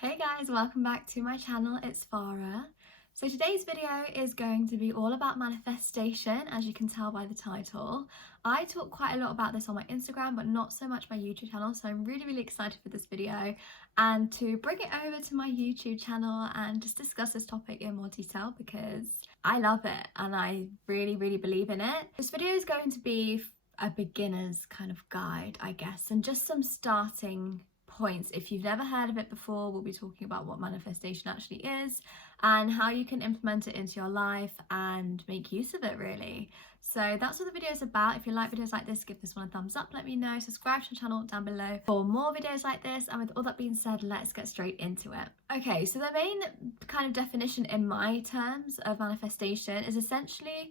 Hey guys, welcome back to my channel. It's Farah. So today's video is going to be all about manifestation, as you can tell by the title. I talk quite a lot about this on my Instagram, but not so much my YouTube channel, so I'm really excited for this video and to bring it over to my YouTube channel and just discuss this topic in more detail because I love it and I really believe in it. This video is going to be a beginner's kind of guide, I guess, and just some starting points. If you've never heard of it before, we'll be talking about what manifestation actually is and how you can implement it into your life and make use of it, really. So that's what the video is about. If you like videos like this, give this one a thumbs up, let me know, subscribe to the channel down below for more videos like this. And with all that being said, let's get straight into it. Okay, so the main kind of definition in my terms of manifestation is essentially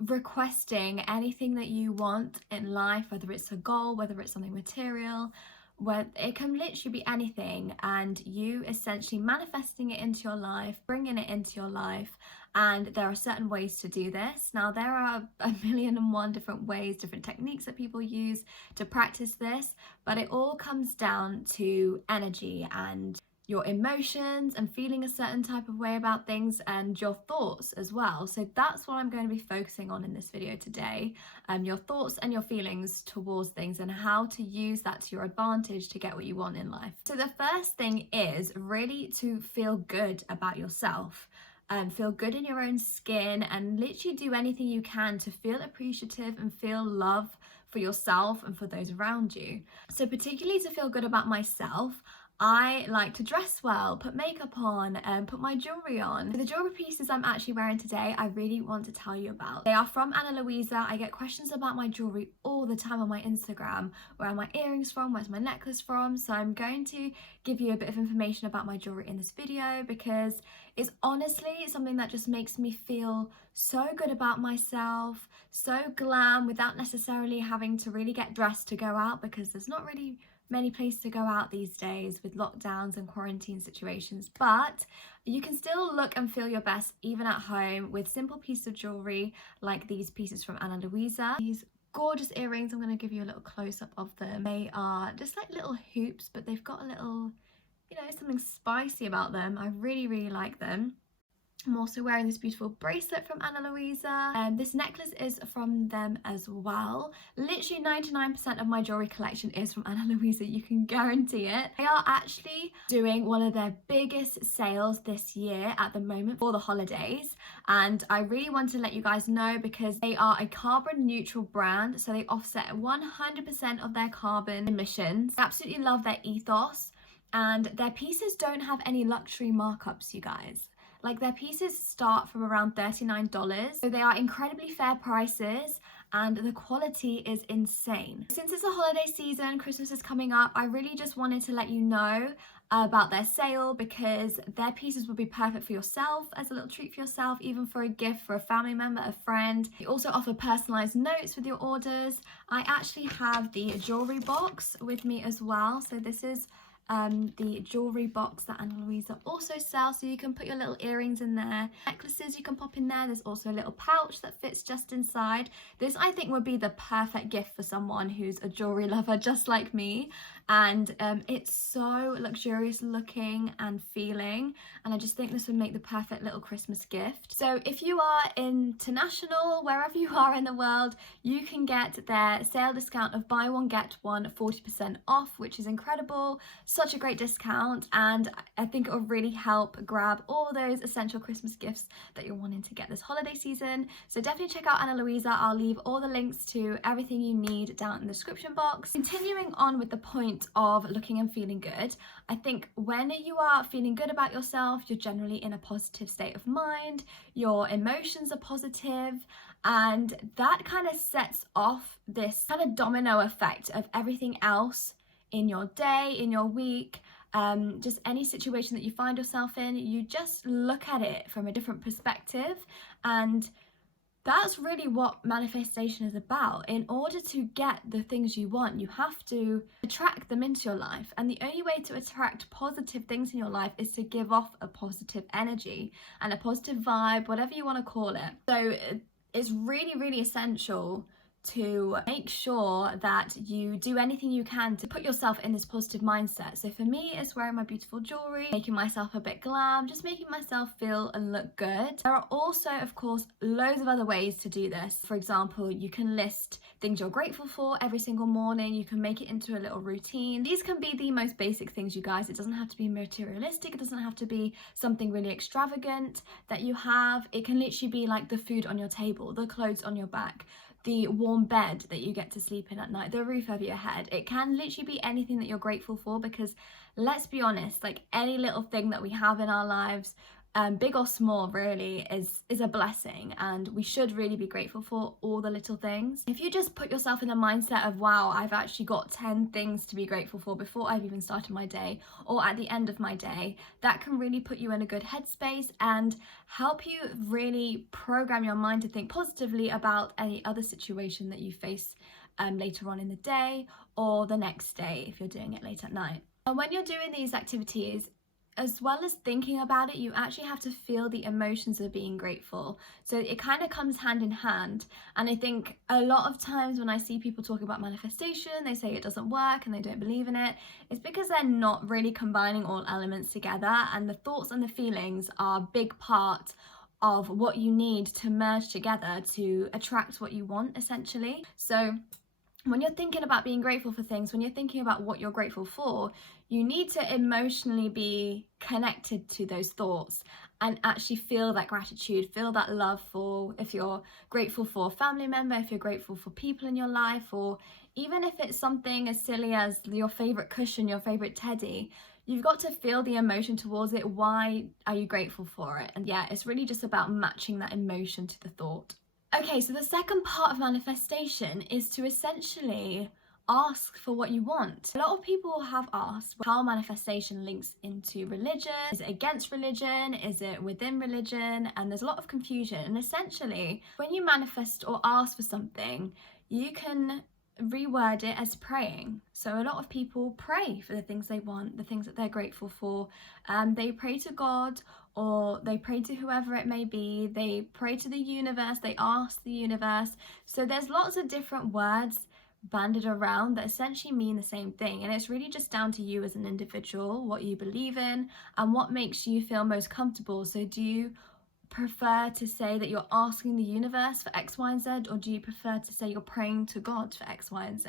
requesting anything that you want in life, whether it's a goal, whether it's something material, where it can literally be anything, and you essentially manifesting it into your life, bringing it into your life. And there are certain ways to do this. Now, there are a million and one different ways, different techniques that people use to practice this, but it all comes down to energy and your emotions and feeling a certain type of way about things and your thoughts as well. So that's what I'm going to be focusing on in this video today, your thoughts and your feelings towards things and how to use that to your advantage to get what you want in life. So the first thing is really to feel good about yourself. Feel good in your own skin and literally do anything you can to feel appreciative and feel love for yourself and for those around you. So particularly to feel good about myself, I like to dress well, put makeup on, and put my jewellery on. The jewellery pieces I'm actually wearing today, I really want to tell you about. They are from Ana Luisa. I get questions about my jewellery all the time on my Instagram. Where are my earrings from? Where's my necklace from? So I'm going to give you a bit of information about my jewellery in this video because it's honestly something that just makes me feel so good about myself, so glam without necessarily having to really get dressed to go out because there's not really many places to go out these days with lockdowns and quarantine situations, but you can still look and feel your best even at home with simple pieces of jewelry like these pieces from Ana Luisa. These gorgeous earrings, I'm going to give you a little close-up of them. They are just like little hoops, but they've got a little, you know, something spicy about them. I really like them. I'm also wearing this beautiful bracelet from Ana Luisa, and this necklace is from them as well. Literally 99% of my jewelry collection is from Ana Luisa, you can guarantee it. They are actually doing one of their biggest sales this year at the moment for the holidays, and I really want to let you guys know because they are a carbon neutral brand, so they offset 100% of their carbon emissions. I absolutely love their ethos, and their pieces don't have any luxury markups, you guys. Like, their pieces start from around $39, so they are incredibly fair prices and the quality is insane. Since it's a holiday season, Christmas is coming up, I really just wanted to let you know about their sale because their pieces would be perfect for yourself, as a little treat for yourself, even for a gift for a family member, a friend. You also offer personalized notes with your orders. I actually have the jewelry box with me as well, so this is the jewelry box that Ana Luisa also sells, so you can put your little earrings in there, necklaces you can pop in there. There's also a little pouch that fits just inside. This I think would be the perfect gift for someone who's a jewelry lover just like me, and it's so luxurious looking and feeling, and I just think this would make the perfect little Christmas gift. So if you are international, wherever you are in the world, you can get their sale discount of buy one get one 40% off, which is incredible. Such a great discount, and I think it will really help grab all those essential Christmas gifts that you're wanting to get this holiday season. So definitely check out Ana Luisa. I'll leave all the links to everything you need down in the description box. Continuing on with the point of looking and feeling good, I think when you are feeling good about yourself, you're generally in a positive state of mind, your emotions are positive, and that kind of sets off this kind of domino effect of everything else in your day, in your week, just any situation that you find yourself in, you just look at it from a different perspective. And that's really what manifestation is about. In order to get the things you want, you have to attract them into your life. And the only way to attract positive things in your life is to give off a positive energy and a positive vibe, whatever you want to call it. So it's really essential to make sure that you do anything you can to put yourself in this positive mindset. So for me, it's wearing my beautiful jewelry, making myself a bit glam, just making myself feel and look good. There are also, of course, loads of other ways to do this. For example, you can list things you're grateful for every single morning. You can make it into a little routine. These can be the most basic things, you guys. It doesn't have to be materialistic. It doesn't have to be something really extravagant that you have. It can literally be like the food on your table, the clothes on your back, the warm bed that you get to sleep in at night, the roof over your head. It can literally be anything that you're grateful for, because let's be honest, like any little thing that we have in our lives, big or small really, is a blessing, and we should really be grateful for all the little things. If you just put yourself in the mindset of, wow, I've actually got 10 things to be grateful for before I've even started my day or at the end of my day, that can really put you in a good headspace and help you really program your mind to think positively about any other situation that you face later on in the day or the next day if you're doing it late at night. And when you're doing these activities, as well as thinking about it, you actually have to feel the emotions of being grateful. So it kind of comes hand in hand. And I think a lot of times when I see people talking about manifestation, they say it doesn't work and they don't believe in it. It's because they're not really combining all elements together, and the thoughts and the feelings are a big part of what you need to merge together to attract what you want, essentially. So when you're thinking about being grateful for things, when you're thinking about what you're grateful for, you need to emotionally be connected to those thoughts and actually feel that gratitude, feel that love for, if you're grateful for a family member, if you're grateful for people in your life, or even if it's something as silly as your favorite cushion, your favorite teddy, you've got to feel the emotion towards it. Why are you grateful for it? And yeah, it's really just about matching that emotion to the thought. Okay, so the second part of manifestation is to essentially ask for what you want. A lot of people have asked how manifestation links into religion. Is it against religion? Is it within religion? And there's a lot of confusion. And essentially, when you manifest or ask for something, you can reword it as praying. So a lot of people pray for the things they want, the things that they're grateful for. They pray to God, or they pray to whoever it may be. They pray to the universe, they ask the universe. So there's lots of different words banded around that essentially mean the same thing, and it's really just down to you as an individual, what you believe in and what makes you feel most comfortable. So do you prefer to say that you're asking the universe for X, Y, and Z, or do you prefer to say you're praying to God for X, Y, and Z?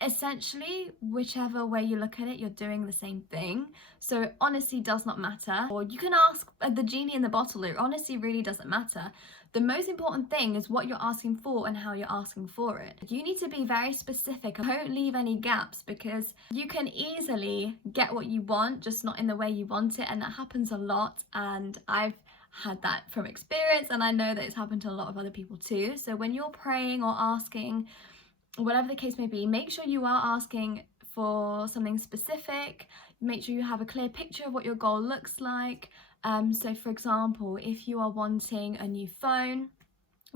Essentially, whichever way you look at it, you're doing the same thing. So it honestly does not matter. Or you can ask the genie in the bottle. It honestly really doesn't matter. The most important thing is what you're asking for and how you're asking for it. You need to be very specific. Don't leave any gaps, because you can easily get what you want, just not in the way you want it. And that happens a lot. And I've had that from experience, and I know that it's happened to a lot of other people too. So when you're praying or asking, whatever the case may be, make sure you are asking for something specific. Make sure you have a clear picture of what your goal looks like. So for example, if you are wanting a new phone,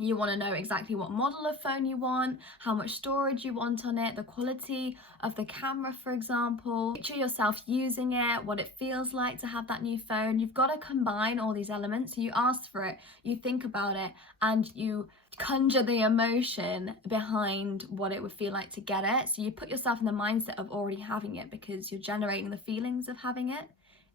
you want to know exactly what model of phone you want, how much storage you want on it, the quality of the camera, for example. Picture yourself using it, what it feels like to have that new phone. You've got to combine all these elements. So you ask for it, you think about it, and you conjure the emotion behind what it would feel like to get it. So you put yourself in the mindset of already having it, because you're generating the feelings of having it,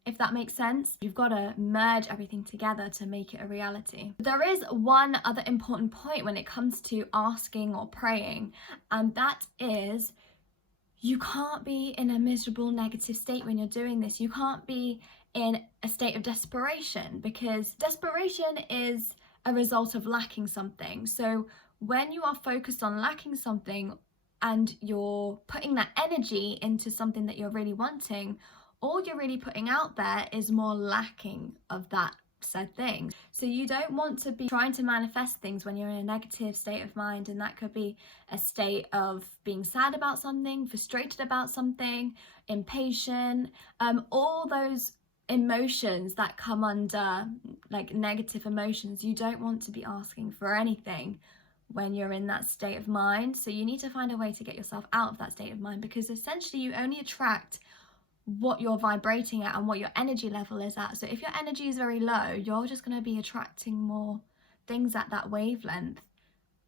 if that makes sense. You've got to merge everything together to make it a reality. There is one other important point when it comes to asking or praying, and that is you can't be in a miserable, negative state when you're doing this. You can't be in a state of desperation, because desperation is a result of lacking something. So when you are focused on lacking something and you're putting that energy into something that you're really wanting, all you're really putting out there is more lacking of that said thing. So you don't want to be trying to manifest things when you're in a negative state of mind, and that could be a state of being sad about something, frustrated about something, impatient, all those emotions that come under like negative emotions. You don't want to be asking for anything when you're in that state of mind. So you need to find a way to get yourself out of that state of mind, because essentially you only attract what you're vibrating at and what your energy level is at. So if your energy is very low, you're just going to be attracting more things at that wavelength.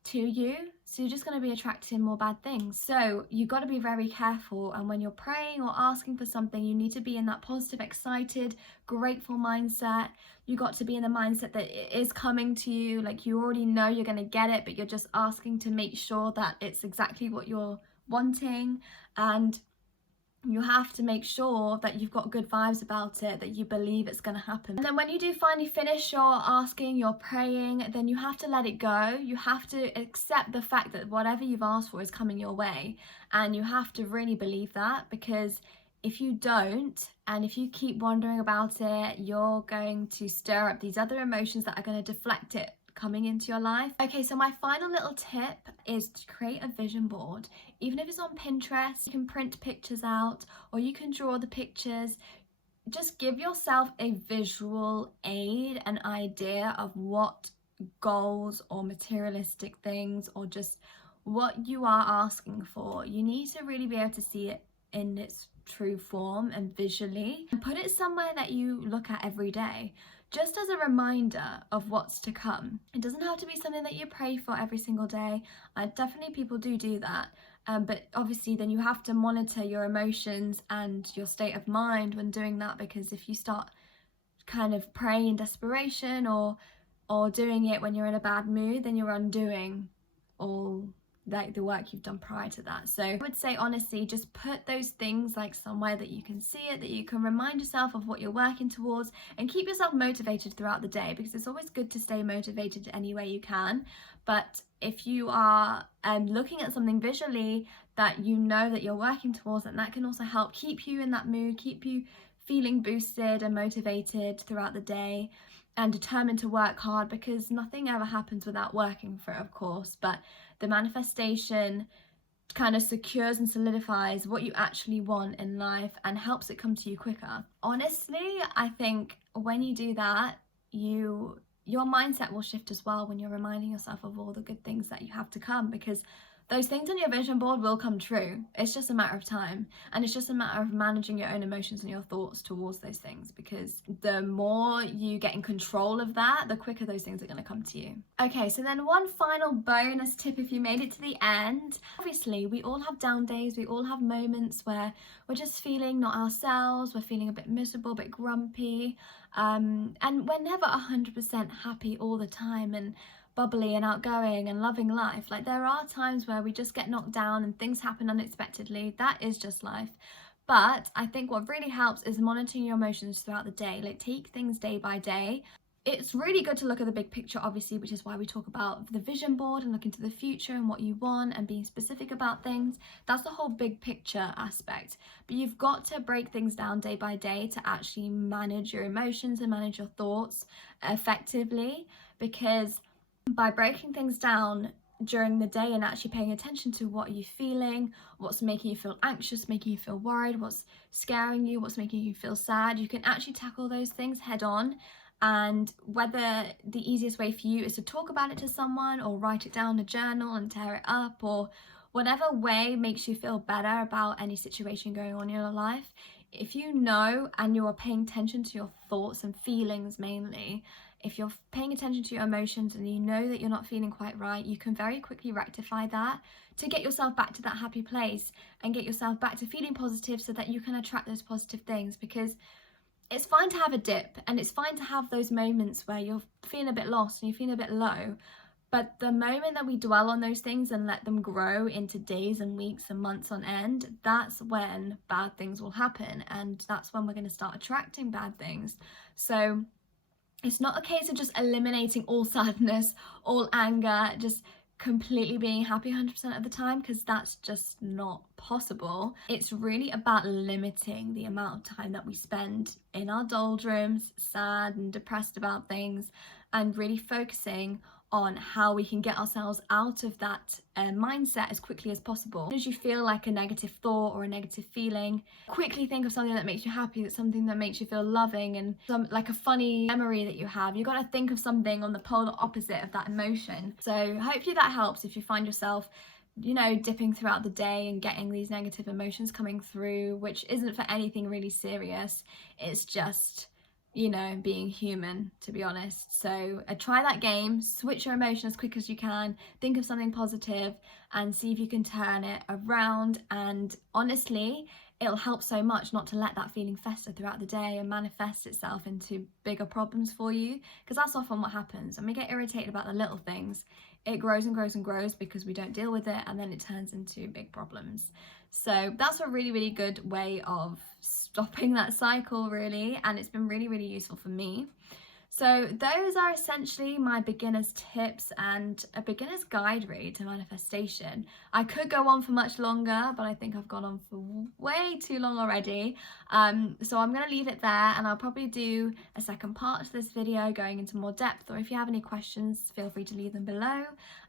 to you, so you're just going to be attracting more bad things. So you've got to be very careful, and when you're praying or asking for something, you need to be in that positive, excited, grateful mindset. You got to be in the mindset that it is coming to you, like you already know you're going to get it, but you're just asking to make sure that it's exactly what you're wanting. And you have to make sure that you've got good vibes about it, that you believe it's going to happen. And then when you do finally finish your asking, your praying, then you have to let it go. You have to accept the fact that whatever you've asked for is coming your way. And you have to really believe that, because if you don't, and if you keep wondering about it, you're going to stir up these other emotions that are going to deflect it coming into your life. Okay, so my final little tip is to create a vision board. Even if it's on Pinterest, you can print pictures out, or you can draw the pictures. Just give yourself a visual aid, an idea of what goals or materialistic things, or just what you are asking for. You need to really be able to see it in its true form and visually, and put it somewhere that you look at every day, just as a reminder of what's to come. It doesn't have to be something that you pray for every single day. Definitely people do that, but obviously then you have to monitor your emotions and your state of mind when doing that, because if you start kind of praying in desperation or doing it when you're in a bad mood, then you're undoing all like the work you've done prior to that. So I would say, honestly, just put those things like somewhere that you can see it, that you can remind yourself of what you're working towards, and keep yourself motivated throughout the day, because it's always good to stay motivated any way you can. But if you are looking at something visually that you know that you're working towards, and that can also help keep you in that mood, keep you feeling boosted and motivated throughout the day, and determined to work hard, because nothing ever happens without working for it, of course. But the manifestation kind of secures and solidifies what you actually want in life and helps it come to you quicker. Honestly, I think when you do that, your mindset will shift as well, when you're reminding yourself of all the good things that you have to come, because those things on your vision board will come true. It's just a matter of time, and it's just a matter of managing your own emotions and your thoughts towards those things, because the more you get in control of that, the quicker those things are going to come to you. Okay, so then one final bonus tip if you made it to the end. Obviously, we all have down days, we all have moments where we're just feeling not ourselves, we're feeling a bit miserable, a bit grumpy, and we're never 100% happy all the time and bubbly and outgoing and loving life. Like, there are times where we just get knocked down and things happen unexpectedly. That is just life. But I think what really helps is monitoring your emotions throughout the day. Like, take things day by day. It's really good to look at the big picture, obviously, which is why we talk about the vision board and looking to the future and what you want and being specific about things. That's the whole big picture aspect. But you've got to break things down day by day to actually manage your emotions and manage your thoughts effectively, because by breaking things down during the day and actually paying attention to what you're feeling, what's making you feel anxious, making you feel worried, what's scaring you, what's making you feel sad, you can actually tackle those things head on. And whether the easiest way for you is to talk about it to someone, or write it down in a journal and tear it up, or whatever way makes you feel better about any situation going on in your life, if you know and you are paying attention to your thoughts and feelings mainly, if you're paying attention to your emotions and you know that you're not feeling quite right, you can very quickly rectify that to get yourself back to that happy place and get yourself back to feeling positive, so that you can attract those positive things. Because it's fine to have a dip, and it's fine to have those moments where you're feeling a bit lost and you're feeling a bit low. But the moment that we dwell on those things and let them grow into days and weeks and months on end, that's when bad things will happen, and that's when we're going to start attracting bad things. So it's not a case of just eliminating all sadness, all anger, just completely being happy 100% of the time, because that's just not possible. It's really about limiting the amount of time that we spend in our doldrums, sad and depressed about things, and really focusing on how we can get ourselves out of that mindset as quickly as possible. As you feel like a negative thought or a negative feeling, quickly think of something that makes you happy, that's something that makes you feel loving, and like a funny memory that you have. You've got to think of something on the polar opposite of that emotion. So hopefully that helps if you find yourself, you know, dipping throughout the day and getting these negative emotions coming through, which isn't for anything really serious. It's just you know, being human, to be honest. So try that game, switch your emotion as quick as you can, think of something positive and see if you can turn it around. And honestly, it'll help so much not to let that feeling fester throughout the day and manifest itself into bigger problems for you, because that's often what happens. When we get irritated about the little things, it grows and grows and grows because we don't deal with it, and then it turns into big problems. So that's a really, really good way of stopping that cycle, really, and it's been really, really useful for me. So those are essentially my beginner's tips and a beginner's guide really to manifestation. I could go on for much longer, but I think I've gone on for way too long already. So I'm going to leave it there, and I'll probably do a second part to this video going into more depth, or if you have any questions, feel free to leave them below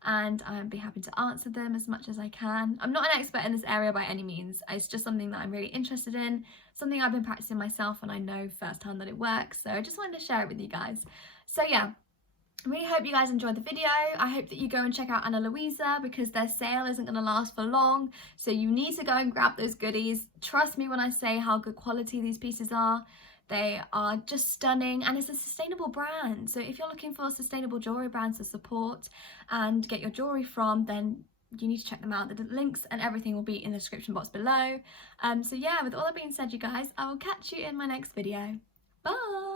and I'd be happy to answer them as much as I can. I'm not an expert in this area by any means. It's just something that I'm really interested in, something I've been practicing myself, and I know firsthand that it works. So I just wanted to share it with you guys. So yeah, I really hope you guys enjoyed the video. I hope that you go and check out Ana Luisa, because their sale isn't going to last for long. So you need to go and grab those goodies. Trust me when I say how good quality these pieces are. They are just stunning, and it's a sustainable brand. So if you're looking for sustainable jewelry brands to support and get your jewelry from, then you need to check them out. The links and everything will be in the description box below. So yeah, with all that being said, you guys, I will catch you in my next video. Bye!